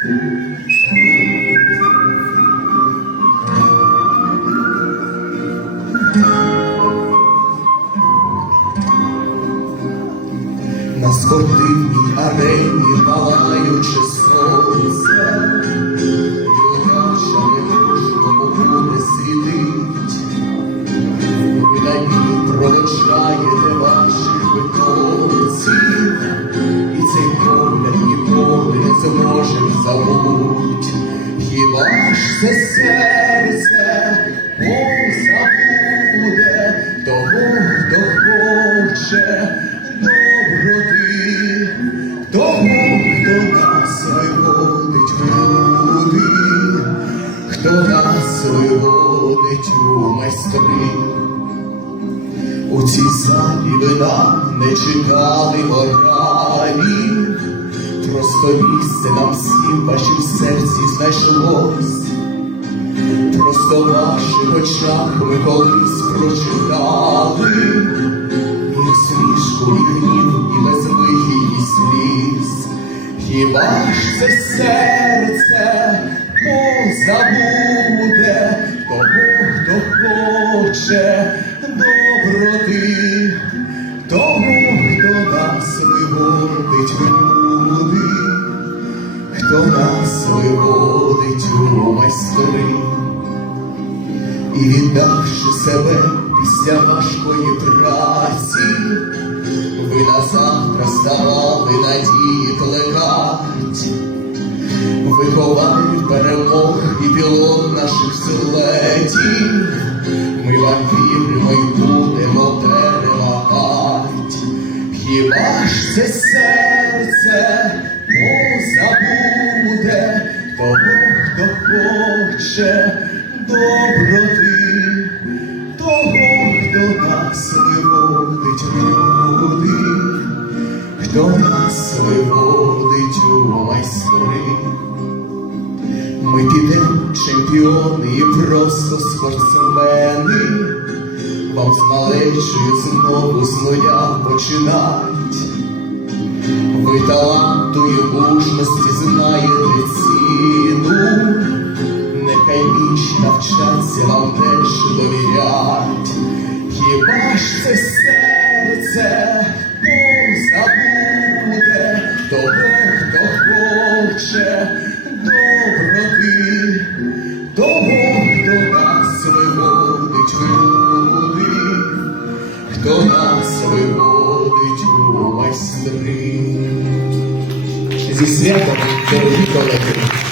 На спортивній арені палаючи сонце, наша невишного буде світить, ви на ній для ваших питомців. Це серце позабуде того, хто хоче доброти, того, хто нас виводить в люди, хто нас виводить у майстри. У цій залі ви нам не чекали моралі, просто місце нам всім в серці знайшлось, просто в ваших очах ми колись прочитали і смішку, гнів, і безвихідні сліз. Хіба ж це серце позабуде того, хто хоче доброти, того, хто нас виводить в люди, хто нас виводить у майстри і віддавши себе після важкої праці, ви на завтра ставали надії плекать, виховають перемог і пілот наших силетів. Ми вам віримо й будемо перемагать. Хіба ж це серце позабуде того, хто хоче доброти, того, хто нас виводить люди, хто нас виводить у майстри. Ми підемо чемпіони і просто спортсмени, вам з малечою знову з нуля починать. Ви таланту і мужності знаєте ціну, вам теж довірять. Хіба ж це серце позабуде того, хто хоче доброти, того, хто нас виводить в люди, хто нас виводить у майстри. Зі святом, дорогі колеги!